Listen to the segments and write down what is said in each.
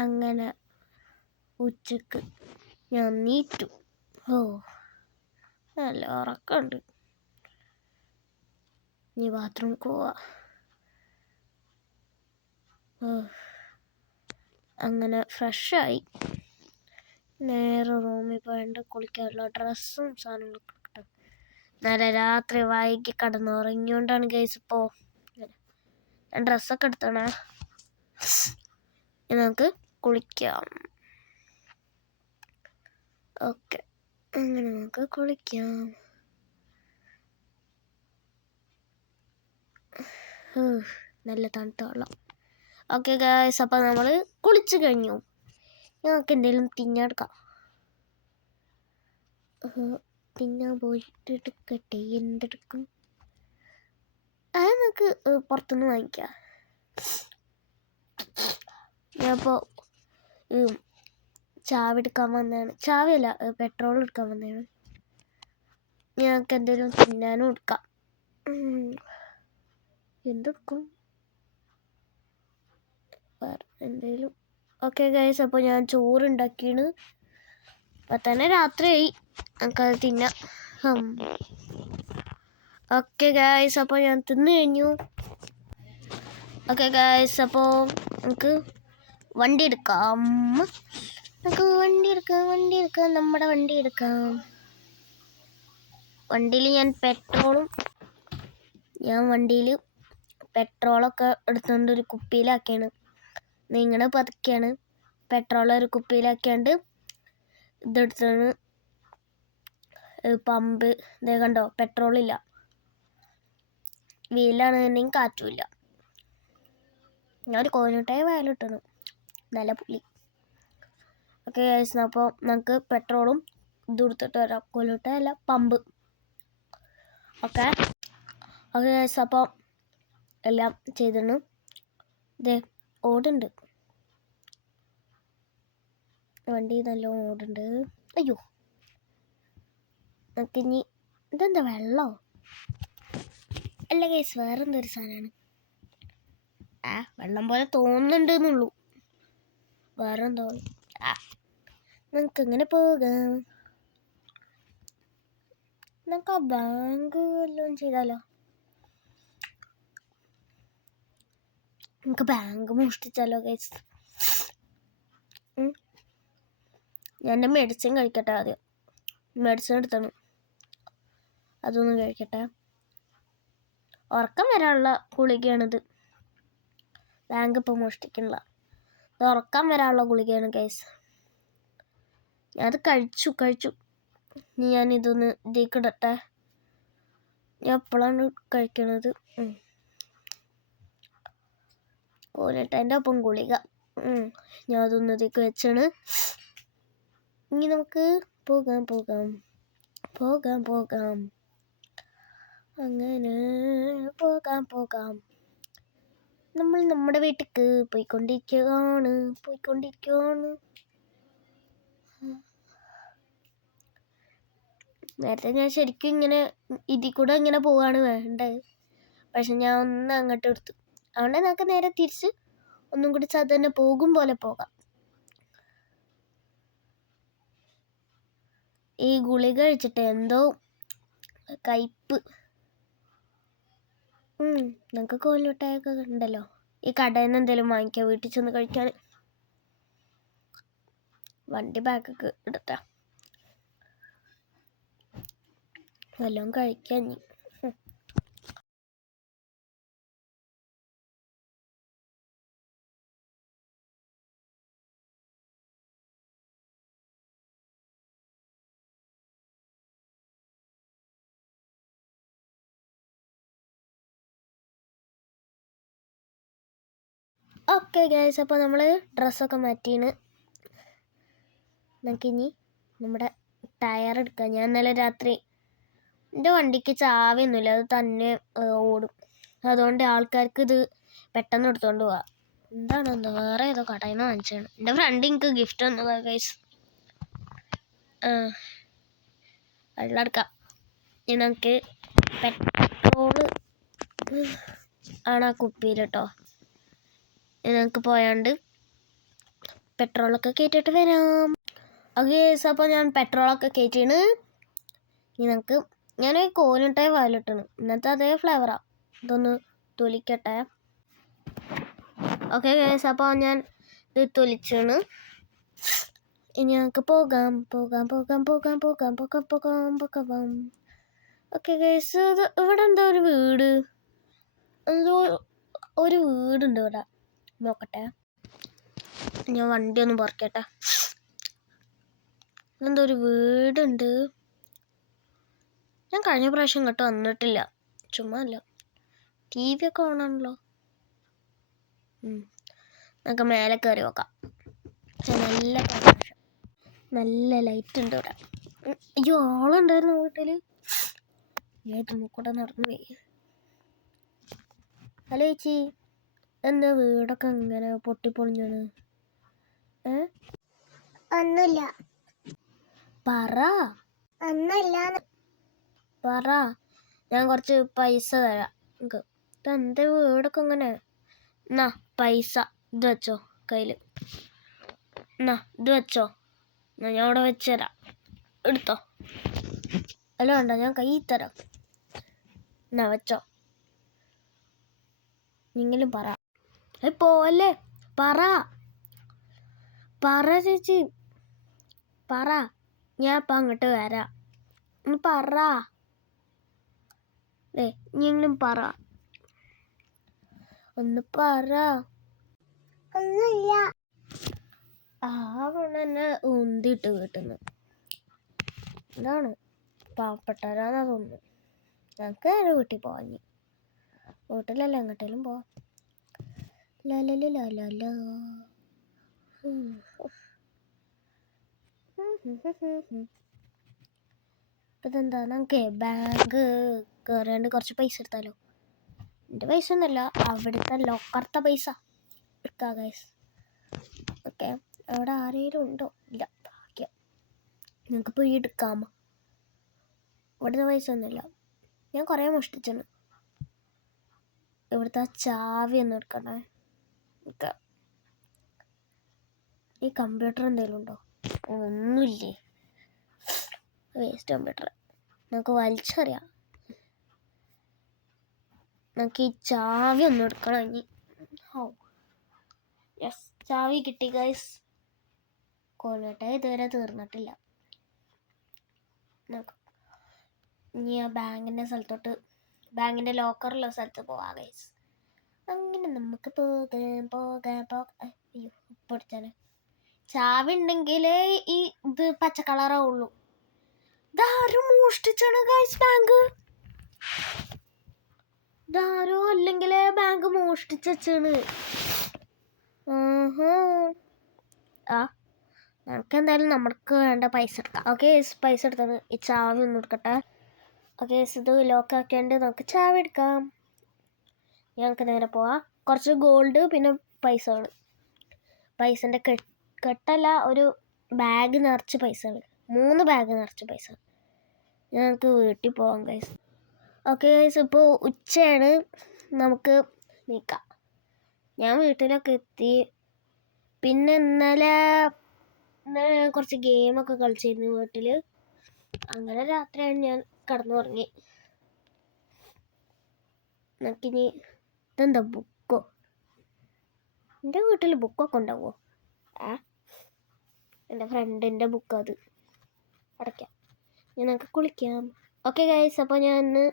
അങ്ങനെ ഉച്ചക്ക് ഞാൻ നീറ്റു. നല്ല ഉറക്കമുണ്ട്. നീ ബാത്റൂമിൽ പോവാ. അങ്ങനെ ഫ്രഷായി നേരെ റൂമിൽ പോയിട്ട് കുളിക്കാനുള്ള ഡ്രസ്സും സാധനങ്ങളൊക്കെ കിട്ടും. നേരെ രാത്രി വൈകി കിടന്നുറങ്ങിയോണ്ടാണ് ഗൈസ്. ഇപ്പോൾ ഞാൻ ഡ്രസ്സൊക്കെ എടുത്തണേ. നമുക്ക് കുളിക്കാം. ഓക്കെ, അങ്ങനെ നമുക്ക് കുളിക്കാം. നല്ല തണുത്ത വെള്ളം. ഓക്കെ ഗൈസ്, അപ്പോൾ നമ്മൾ കുളിച്ച് കഴിഞ്ഞു. ഞങ്ങൾക്ക് എന്തെങ്കിലും തിന്നെടുക്കാം. തിന്നാൻ പോയിട്ട് എടുക്കട്ടെ. എന്തെടുക്കും? അത് നമുക്ക് പുറത്തുനിന്ന് വാങ്ങിക്കാം. ഞാനിപ്പോൾ ചാവി എടുക്കാൻ വന്നതാണ്. ചാവിയല്ല, പെട്രോൾ എടുക്കാൻ വന്നതാണ്. ഞങ്ങൾക്ക് എന്തെങ്കിലും തിന്നാനും എടുക്കാം. എന്തെടുക്കും? വേറെ എന്തെങ്കിലും. ഓക്കെ ഗൈസ്, അപ്പോൾ ഞാൻ ചോറുണ്ടാക്കിയാണ്. അപ്പം തന്നെ രാത്രിയായി. നമുക്കത് തിന്നാം. ഓക്കെ ഗൈസ്, അപ്പോൾ ഞാൻ തിന്നു കഴിഞ്ഞു. ഓക്കെ ഗൈസ്, അപ്പോൾ നമുക്ക് വണ്ടി എടുക്കാം. നമ്മുടെ വണ്ടി എടുക്കാം. വണ്ടിയിൽ ഞാൻ വണ്ടിയിൽ പെട്രോളൊക്കെ എടുത്തുകൊണ്ട് ഒരു കുപ്പിയിലാക്കിയാണ്. നിങ്ങളുടെ പതുക്കെയാണ്. പെട്രോൾ ഒരു കുപ്പിയിലാക്കിയാണ്ട് ഇതെടുത്താണ് പമ്പ്. ഇതേ കണ്ടോ, പെട്രോളില്ല. വീലാണെന്നുണ്ടെങ്കിൽ കാറ്റുമില്ല. ഞാൻ ഒരു കോഴിമുട്ടായി വയലിട്ടു. നല്ല പുളി. ഓക്കെ ഗൈസ്, അപ്പോൾ നമുക്ക് പെട്രോളും ഇത് കൊടുത്തിട്ട് വരാം. കോഴിമുട്ടായി അല്ല, പമ്പ്. ഓക്കെ ഗൈസ്, അപ്പോൾ എല്ലാം ചെയ്തിരുന്നു. ഇതേ ഓടുണ്ട്. വണ്ടി നല്ല ഓടുണ്ട്. അയ്യോ, നമുക്കിനി ഇതെന്താ വെള്ളമോ? അല്ല ഗൈസ്, വേറെന്തൊരു സാധനമാണ്. വെള്ളം പോലെ തോന്നുന്നുണ്ട് എന്നുള്ളൂ. വേറെന്തോ. നമുക്ക് എങ്ങനെ പോകാം? നമുക്ക് ആ ബാങ്ക് വല്ലതും ചെയ്താലോ? നമുക്ക് ബാങ്ക് മോഷ്ടിച്ചാലോ ഗൈസ്? ഞാൻ എൻ്റെ മെഡിസിൻ കഴിക്കട്ടെ. ആദ്യം മെഡിസിൻ എടുത്താണ്, അതൊന്നും കഴിക്കട്ടെ. ഉറക്കം വരാനുള്ള ഗുളികയാണിത്. ബാങ്ക് ഇപ്പോൾ മോഷ്ടിക്കണില്ല. ഇത് ഉറക്കം വരാനുള്ള ഗുളികയാണ് ഗൈസ്. ഞാനത് കഴിച്ചു. ഇനി ഞാനിതൊന്ന് ഇതിക്കിടട്ടെ. ഞാൻ എപ്പോഴാണ് കഴിക്കണത്? കോലിട്ടതിൻ്റെ ഒപ്പം ഗുളിക. ഞാൻ അതൊന്ന് ഇതിക്ക് വെച്ചാണ്. ഇനി നമുക്ക് പോകാം. അങ്ങനെ പോകാം. നമ്മൾ നമ്മുടെ വീട്ടിലേക്ക് പോയിക്കൊണ്ടിരിക്കുകയാണ്. നേരത്തെ ഞാൻ ശരിക്കും ഇങ്ങനെ ഇതിൽ കൂടെ ഇങ്ങനെ പോവാണ് വേണ്ടത്. പക്ഷെ ഞാൻ ഒന്ന് അങ്ങോട്ട് എടുത്തു. അതുകൊണ്ട് നമുക്ക് നേരെ തിരിച്ച് ഒന്നും കൂടി സാധാരണ പോകും പോലെ പോകാം. ഈ ഗുളിക കഴിച്ചിട്ട് എന്തോ കയ്പ്പ്. നമുക്ക് കോലിമുട്ടായൊക്കെ ഉണ്ടല്ലോ. ഈ കടയിൽ നിന്ന് എന്തെങ്കിലും വാങ്ങിക്കാം വീട്ടിൽ ചെന്ന് കഴിക്കാൻ. വണ്ടി ബാക്കൊക്കെ എടുത്താ വല്ലതും കഴിക്കാൻ. ഓക്കെ ഗൈസ്, അപ്പോൾ നമ്മൾ ഡ്രസ്സൊക്കെ മാറ്റിയാണ്. നമുക്കിനി നമ്മുടെ ടയർ എടുക്കാം. ഞാൻ ഇന്നലെ രാത്രി എൻ്റെ വണ്ടിക്ക് ചാവിയൊന്നുമില്ല, അത് തന്നെ ഓടും. അതുകൊണ്ട് ആൾക്കാർക്ക് ഇത് പെട്ടെന്ന് എടുത്തുകൊണ്ട് പോവാം. എന്താണെന്തോ വേറെ ഏതോ കടയിൽ നിന്ന് വാങ്ങിച്ചാണ്. എൻ്റെ ഫ്രണ്ട് എനിക്ക് ഗിഫ്റ്റ് തന്നതാ ഗൈസ്. വെള്ളം എടുക്കാം. ഇനി നമുക്ക് പെട്രോള് ആണ് ആ കുപ്പിയിൽ കേട്ടോ. നമുക്ക് പോയാണ്ട് പെട്രോളൊക്കെ കയറ്റിയിട്ട് വരാം. ഓക്കെ അപ്പോൾ ഞാൻ പെട്രോളൊക്കെ കയറ്റിയാണ്. ഇനി നമുക്ക് ഞാൻ കോലിട്ടായി വായിലിട്ടാണ്. ഇന്നത്തെ അതേ ഫ്ലേവറാണ്. ഇതൊന്ന് തൊലിക്കട്ടെ. ഓക്കെ ഗൈസ് അപ്പോൾ ഞാൻ ഇത് തൊലിച്ചാണ്. ഇനി ഞങ്ങൾക്ക് പോകാം. ഓക്കെ ഗൈസ് ഇവിടെ എന്താ ഒരു വീട്, എന്തോ ഒരു വീടുണ്ട് ഇവിടെ. നോക്കട്ടെ, ഞാൻ വണ്ടി ഒന്ന് പറിക്കട്ടെ. എന്തോ ഒരു വീടുണ്ട്. ഞാൻ കഴിഞ്ഞ പ്രാവശ്യം ഇങ്ങോട്ട് വന്നിട്ടില്ല, ചുമ്മാ അല്ല. ടി വി ഒക്കെ ഓണാണല്ലോ. നമുക്ക് മേലെ കയറി നോക്കാം. നല്ല പ്രകാശം, നല്ല ലൈറ്റ് ഉണ്ട് ഇവിടെ. അയ്യോ, ആളുണ്ടായിരുന്നു വീട്ടിൽ. കൂടെ നടന്നു പോയി. ഹലോ ചേച്ചി, എന്താ വീടൊക്കെ ഇങ്ങനെ പൊട്ടിപ്പൊളിഞ്ഞാണ്? ഒന്നുമില്ല. പറ. ഒന്നുമില്ല. പറ, ഞാൻ കുറച്ച് പൈസ തരാം. എന്താ വീടൊക്കെ ഇങ്ങനെ? എന്നാ പൈസ ഇത് വെച്ചോ കയ്യിൽ. എന്നാ ഇത് വെച്ചോ, എന്നാ ഞാൻ അവിടെ വെച്ച് തരാം, എടുത്തോ. അല്ല വേണ്ട, ഞാൻ കൈ തരാം. എന്നാ വെച്ചോ. നിങ്ങളും പറ. പോവല്ലേ, പറ പറ ചേച്ചി, പറ. ഞാൻ ഇപ്പം അങ്ങോട്ട് വരാം. പറ, നിങ്ങളും പറ, ഒന്ന് പറ. ഒന്നുമില്ല. എന്നെ ഉന്തിട്ട് കിട്ടുന്നു. എന്താണ്, പാവപ്പെട്ടവരാന്നാ തോന്നുന്നു. ഞങ്ങൾക്ക് നേരെ വീട്ടിൽ പോവാൻ. വീട്ടിലല്ല എങ്ങോട്ടേലും പോവാം. ഇതെന്താ, നമുക്ക് ബാങ്ക് കയറിയാണ്ട് കുറച്ച് പൈസ എടുത്താലോ? എൻ്റെ പൈസ ഒന്നുമല്ല, അവിടുത്തെ ലോക്കറത്തെ പൈസ എടുക്കാം ഗൈസ്. ഓക്കെ, അവിടെ ആരെങ്കിലും ഉണ്ടോ? ഇല്ല, ഭാഗ്യം. നിങ്ങൾക്ക് പോയി എടുക്കാം. ഇവിടുത്തെ പൈസ ഒന്നുമില്ല, ഞാൻ കുറേ മോഷ്ടിച്ചാണ്. ഇവിടുത്തെ ചാവി ഒന്നും എടുക്കണേ. ഈ കമ്പ്യൂട്ടർ എന്തെങ്കിലും ഉണ്ടോ? ഒന്നുമില്ലേ, വേസ്റ്റ് കമ്പ്യൂട്ടർ. നമുക്ക് വലിച്ചറിയാം. നമുക്ക് ഈ ചാവി ഒന്നും എടുക്കണം ഇനി. യെസ്, ചാവി കിട്ടി ഗൈസ്. കോൽവേട്ട ഇതുവരെ തീർന്നിട്ടില്ല. ഇനി ആ ബാങ്കിൻ്റെ സ്ഥലത്തോട്ട്, ബാങ്കിൻ്റെ ലോക്കറുള്ള സ്ഥലത്ത് പോവാം ഗൈസ്. അങ്ങനെ നമുക്ക് പോകാം. അയ്യോ, പൊടിച്ചാണ്. ചാവി ഉണ്ടെങ്കിലേ ഈ ഇത് പച്ച കളറാവുള്ളൂ. ഇതാരും മോഷ്ടിച്ചാണ് ഗൈസ് ബാങ്ക്. ഇതാരോ അല്ലെങ്കിലേ ബാങ്ക് മോഷ്ടിച്ച് വെച്ചാണ്. നമുക്ക് എന്തായാലും നമുക്ക് വേണ്ട പൈസ എടുക്കാം. ഓക്കെ, പൈസ എടുത്താണ്. ഈ ചാവി ഒന്നും എടുക്കട്ടെ. ഓക്കെ, ഇത് ലോക്കാക്കേണ്ട. നമുക്ക് ചാവി എടുക്കാം. ഞങ്ങൾക്ക് നേരെ പോവാം. കുറച്ച് ഗോൾഡ്, പിന്നെ പൈസകൾ. പൈസൻ്റെ കെട്ടല്ല, ഒരു ബാഗ് നിറച്ച് പൈസകൾ. 3 ബാഗ് നിറച്ച് പൈസ. ഞങ്ങൾക്ക് വീട്ടിൽ പോവാം ഗൈസ്. ഓക്കെ ഗൈസ്, ഇപ്പോൾ ഉച്ചയാണ്. നമുക്ക് നിൽക്കാം. ഞാൻ വീട്ടിലൊക്കെ എത്തി. പിന്നെ ഇന്നലെ കുറച്ച് ഗെയിമൊക്കെ കളിച്ചിരുന്നു വീട്ടിൽ. അങ്ങനെ രാത്രിയാണ് ഞാൻ കിടന്നുറങ്ങി. നമുക്കിനി ഇതെന്താ, ബുക്കോ? എൻ്റെ വീട്ടിൽ ബുക്കൊക്കെ ഉണ്ടാവുമോ? എൻ്റെ ഫ്രണ്ടിൻ്റെ ബുക്ക്, അത് അടയ്ക്കാം. നമുക്ക് കുളിക്കാം. ഓക്കെ ഗൈസ്, അപ്പോൾ ഞാൻ ഇന്ന്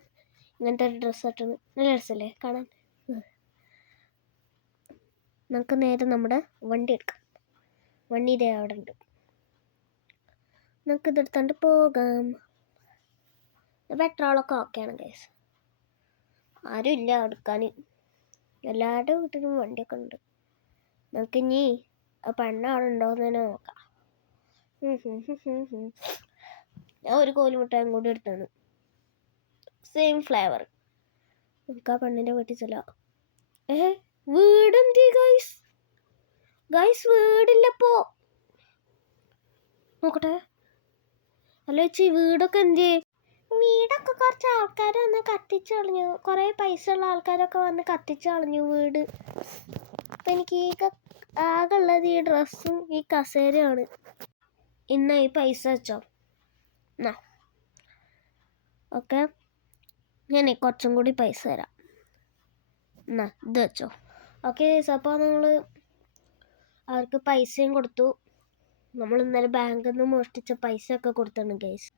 ഇങ്ങനത്തെ ഒരു ഡ്രസ്സ് ഇട്ടത്. നല്ല ഡ്രസ്സല്ലേ കാണാൻ? നമുക്ക് നേരെ നമ്മുടെ വണ്ടി എടുക്കാം. വണ്ടി ഇതേ അവിടെ ഉണ്ട്. നമുക്ക് ഇതെടുത്തോണ്ട് പോകാം. പെട്രോളൊക്കെ ഓക്കെയാണ് ഗൈസ്. ആരും ഇല്ല എടുക്കാൻ. എല്ലാവരുടെ വീട്ടിലും വണ്ടിയൊക്കെ ഉണ്ട്. നമുക്കിനി ആ പെണ്ണാളുണ്ടോ എന്ന് തന്നെ നോക്കാം. ഞാൻ ഒരു കോലുമുട്ടായും കൂടി എടുത്താണ്, സെയിം ഫ്ലേവർ. നമുക്ക് ആ പെണ്ണിൻ്റെ വീട്ടിൽ ചെല്ലാം. വീടെന്തി ഗൈസ്? വീടില്ലപ്പോ. നോക്കട്ടെ. ഹലോ ചേച്ചി, വീടൊക്കെ എന്തിയേ? വീടൊക്കെ കുറച്ച് ആൾക്കാർ വന്ന് കത്തിച്ച് കളഞ്ഞു. കുറേ പൈസ ഉള്ള ആൾക്കാരൊക്കെ വന്ന് കത്തിച്ച് കളഞ്ഞു വീട്. അപ്പം എനിക്ക് ആകെ ഉള്ളത് ഈ ഡ്രസ്സും ഈ കസേരയാണ്. ഇന്ന് ഈ പൈസ വെച്ചോ. എന്നാ ഓക്കെ, ഞാൻ കുറച്ചും കൂടി പൈസ തരാം. എന്നാ ഇത് വെച്ചോ. ഓക്കെ ഗൈസ്, അപ്പോൾ നമ്മൾ അവർക്ക് പൈസയും കൊടുത്തു. നമ്മൾ ഇന്നലെ ബാങ്കിൽ നിന്ന് മോഷ്ടിച്ച പൈസ ഒക്കെ കൊടുത്താണ് ഗൈസ്.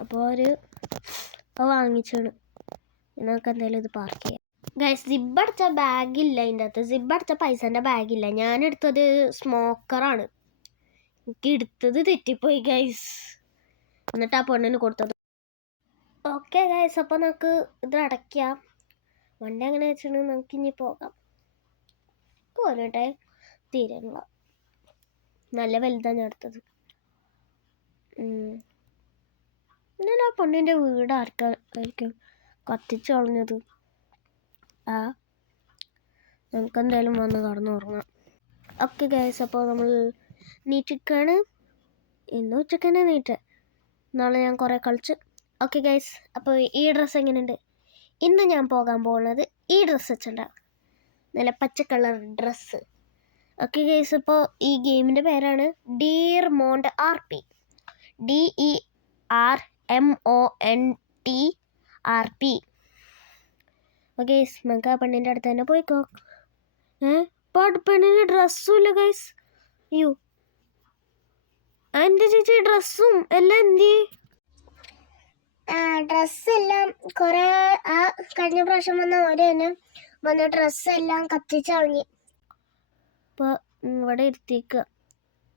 അപ്പോൾ അവർ വാങ്ങിച്ചാണ്. നമുക്ക് എന്തായാലും ഇത് പാർക്ക് ചെയ്യാം ഗൈസ്. സിബ് അടിച്ച ബാഗില്ല അതിൻ്റെ അകത്ത്. സിബ് അടിച്ച പൈസേൻ്റെ ബാഗില്ല. ഞാൻ എടുത്തത് സ്മോക്കറാണ്. എനിക്ക് എടുത്തത് തെറ്റിപ്പോയി ഗൈസ്. എന്നിട്ട് ആ പെണ്ണിന് കൊടുത്തത്. ഓക്കെ ഗൈസ്, അപ്പോൾ നമുക്ക് ഇത് അടയ്ക്കാം. വണ്ടി അങ്ങനെ വെച്ചിട്ടുണ്ടെങ്കിൽ നമുക്ക് ഇനി പോകാം. പോരട്ടെ, തീരുള്ള നല്ല വലുതാണ് ഞാൻ എടുത്തത്. ഞാൻ ആ പെണ്ണിൻ്റെ വീട് ആർക്കായിരിക്കും കത്തിച്ച് കളഞ്ഞത്? നമുക്കെന്തായാലും വന്ന് കടന്നുറങ്ങാം. ഓക്കെ ഗൈസ്, അപ്പോൾ നമ്മൾ നീറ്റിക്കാണ്. ഇന്ന് ഉച്ചക്ക് തന്നെ നീറ്റ്. നാളെ ഞാൻ കുറേ കളിച്ച്. ഓക്കെ ഗൈസ്, അപ്പോൾ ഈ ഡ്രസ്സ് എങ്ങനെയുണ്ട്? ഇന്ന് ഞാൻ പോകാൻ പോകുന്നത് ഈ ഡ്രസ്സ് വെച്ചിട്ടുണ്ടാകും. നല്ല പച്ച കളർ ഡ്രസ്സ്. ഓക്കെ ഗൈസ്, ഇപ്പോൾ ഈ ഗെയിമിൻ്റെ പേരാണ് ഡിയർ മോണ്ട് RP. DERMONTRP. ഓക്കെ ഗൈസ്, നമുക്ക് ആ പെണ്ണിൻ്റെ അടുത്ത് തന്നെ പോയിക്കോ. പെണ്ണിന് ഡ്രസ്സും ഇല്ല ഗൈസ്. അയ്യോ, എൻ്റെ ചേച്ചി ഡ്രസ്സും എല്ലാം എന്തി? ഡ്രസ്സെല്ലാം കുറെ കഴിഞ്ഞ പ്രാവശ്യം വന്ന ഓര് തന്നെ വന്ന ഡ്രസ്സെല്ലാം കത്തിച്ച് കളഞ്ഞു. ഇപ്പോൾ ഇവിടെ ഇരുത്തിക്കുക.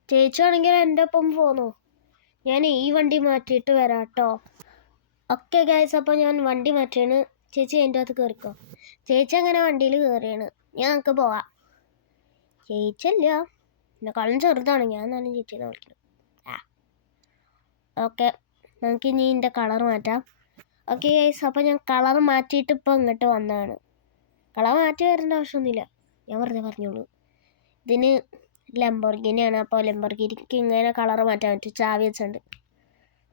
ചേച്ചിയാണെങ്കിൽ എൻ്റെ ഒപ്പം പോന്നോ. ഞാൻ ഈ വണ്ടി മാറ്റിയിട്ട് വരാം കേട്ടോ. ഓക്കെ ഗൈസ്, അപ്പോൾ ഞാൻ വണ്ടി മാറ്റിയാണ്. ചേച്ചി എൻ്റെ അകത്ത് കയറിക്കോ. ചേച്ചി അങ്ങനെ വണ്ടിയിൽ കയറിയാണ്. ഞങ്ങൾക്ക് പോവാം. ചേച്ചിയല്ല, എന്നെക്കാളും ചെറുതാണ്. ഞാൻ എന്നാലും ചേച്ചിയെന്ന് വിളിക്കണം. ഓക്കെ, നമുക്ക് ഇനി ഇതിൻ്റെ കളർ മാറ്റാം. ഓക്കെ ഗൈസ്, അപ്പോൾ ഞാൻ കളർ മാറ്റിയിട്ട് ഇപ്പോൾ ഇങ്ങോട്ട് വന്നതാണ്. കളർ മാറ്റി വരേണ്ട ആവശ്യമൊന്നുമില്ല, ഞാൻ വെറുതെ പറഞ്ഞോളൂ. ഇതിന് ലംബോർഗിനിയാണ്. അപ്പോൾ ലംബോർഗിനിക്ക് ഇങ്ങനെ കളർ മാറ്റാൻ പറ്റും. ചാവി വെച്ചുണ്ട്.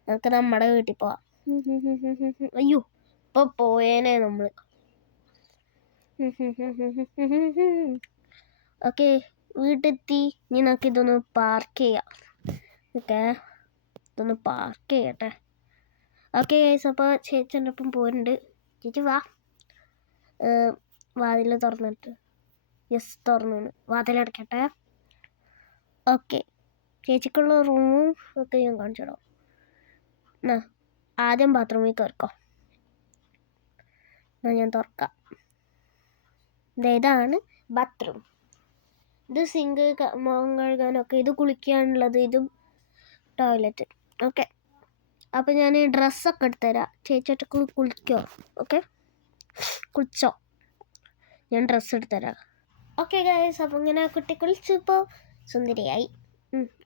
നമുക്ക് നമ്മുടെ വീട്ടിൽ പോവാം. അയ്യോ, ഇപ്പോൾ പോയേനെ നമ്മൾ. ഓക്കെ, വീട്ടിലെത്തി. ഇനി നമുക്ക് ഇതൊന്ന് പാർക്ക് ചെയ്യാം. ഓക്കെ, ഇതൊന്ന് പാർക്ക് ചെയ്യട്ടെ. ഓക്കെ ഗൈസ്, അപ്പോൾ ചേച്ചിൻ്റെ ഒപ്പം പോരുന്നുണ്ട്. ചേച്ചി വാ. വാതിൽ തുറന്നിട്ട്. യെസ്, തുറന്നു. വാതിലടക്കട്ടെ. ഓക്കെ, ചേച്ചിക്കുള്ള റൂമും ഒക്കെ ഞാൻ കാണിച്ചിടാം. എന്നാ ആദ്യം ബാത്റൂമിൽ കയറിക്കോ. എന്നാൽ ഞാൻ തുറക്കാം. ഇതാണ് ബാത്റൂം. ഇത് സിങ്ക്, മുഖം കഴുകാനൊക്കെ. ഇത് കുളിക്കാനുള്ളത്. ഇതും ടോയ്ലറ്റ്. ഓക്കെ, അപ്പോൾ ഞാൻ ഈ ഡ്രസ്സൊക്കെ എടുത്തുതരാം. ചേച്ചിട്ട് കുളിക്കോ? ഓക്കെ, കുളിച്ചോ? ഞാൻ ഡ്രസ്സ് എടുത്തുതരാം. ഓക്കെ ഗൈസ്, അപ്പോൾ ഇങ്ങനെ കുട്ടി കുളിച്ചപ്പോൾ സുന്ദരിയായി.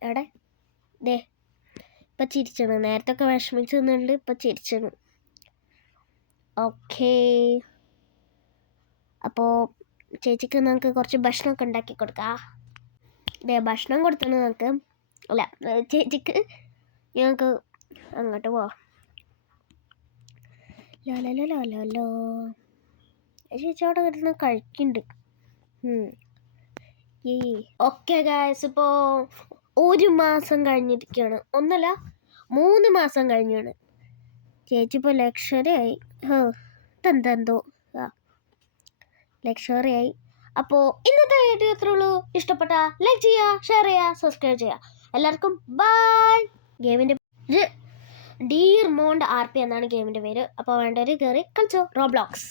എവിടെ ദേ ഇപ്പം ചിരിച്ചണ്. നേരത്തെ ഒക്കെ വിഷമിച്ച് നിന്നുണ്ട്, ഇപ്പം ചിരിച്ചണ്. ഓക്കേ, അപ്പോൾ ചേച്ചിക്ക് നമുക്ക് കുറച്ച് ഭക്ഷണമൊക്കെ ഉണ്ടാക്കി കൊടുക്കാം. ദേ ഭക്ഷണം കൊടുത്തണ് നമുക്ക്. അല്ല, ചേച്ചിക്ക് ഞങ്ങൾക്ക് അങ്ങോട്ട് പോവാം. ലോ ചേച്ചി അവിടെ ഇരുന്ന് കഴിക്കുന്നുണ്ട്. ഓക്കെ ഗായ്സ്, ഇപ്പോൾ 1 മാസം കഴിഞ്ഞിരിക്കുകയാണ്. 1 അല്ല 3 മാസം കഴിഞ്ഞാണ്. ചേച്ചി ഇപ്പോൾ ലക്ഷറിയായി. ഇതെന്തോ ലക്ഷറിയായി. അപ്പോൾ ഇന്നത്തെ വീഡിയോ ഇത്രേ ഉള്ളൂ. ഇഷ്ടപ്പെട്ട ലൈക്ക് ചെയ്യുക, ഷെയർ ചെയ്യുക, സബ്സ്ക്രൈബ് ചെയ്യുക. എല്ലാവർക്കും ബൈ. ഗെയിമിൻ്റെ ഡിയർ മോണ്ട് RP എന്നാണ് ഗെയിമിൻ്റെ പേര്. അപ്പോൾ വേണ്ടവർ കയറി കളിച്ചോ. റോബ്ലോക്സ്.